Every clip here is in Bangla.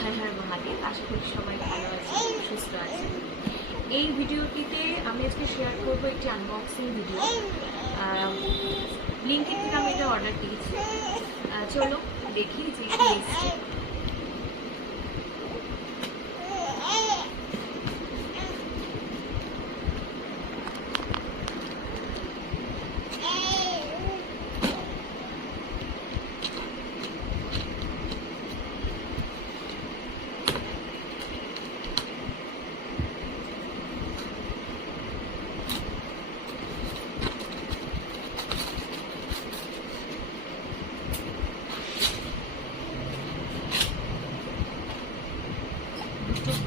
হর হর মহাদেব। আশা করি সবাই ভালো আছে, সুস্থ আছে। এই ভিডিওটিতে আমি আজকে শেয়ার করবো একটি আনবক্সিং ভিডিও। ব্লিঙ্কিট থেকে আমি এটা অর্ডার দিয়েছি। চলো দেখি যে কি এসছে।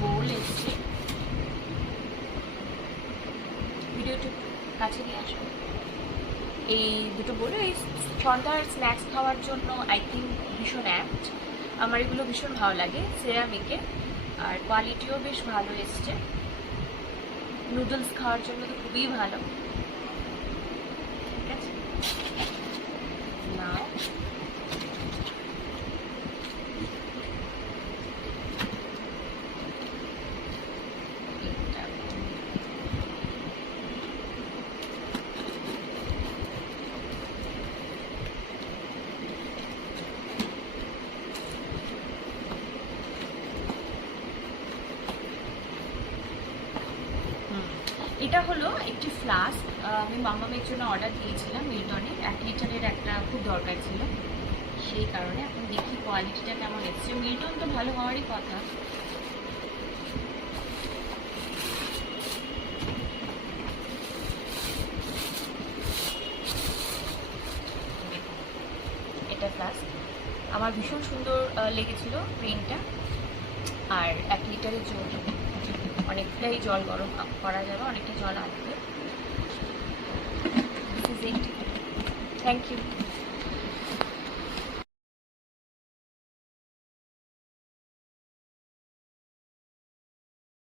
বোল এসছে, ভিডিওটি কাছে নিয়ে আসো। এই দুটো বোল এই সন্ধ্যার স্ন্যাক্স খাওয়ার জন্য আই থিঙ্ক ভীষণ অ্যাপ্ট। আমার এগুলো ভীষণ ভালো লাগে, সেরামিকের, আর কোয়ালিটিও বেশ ভালো এসছে। নুডলস খাওয়ার জন্য তো খুবই ভালো। ঠিক আছে, নাও এটা হলো একটি ফ্লাস্ক। আমি মামামের জন্য অর্ডার দিয়েছিলাম মিল্টনের, 1 লিটারের একটা খুব দরকার ছিল, সেই কারণে। এখন দেখি কোয়ালিটিটা কেমন এসছে। মিল্টন তো ভালো হওয়ারই কথা। এটা ফ্লাস্ক আমার ভীষণ সুন্দর লেগেছিল প্রিন্টটা, আর 1 লিটারের জল, অনেকটাই জল গরম করা যাবে, অনেকটা জল আসবে। Thank you.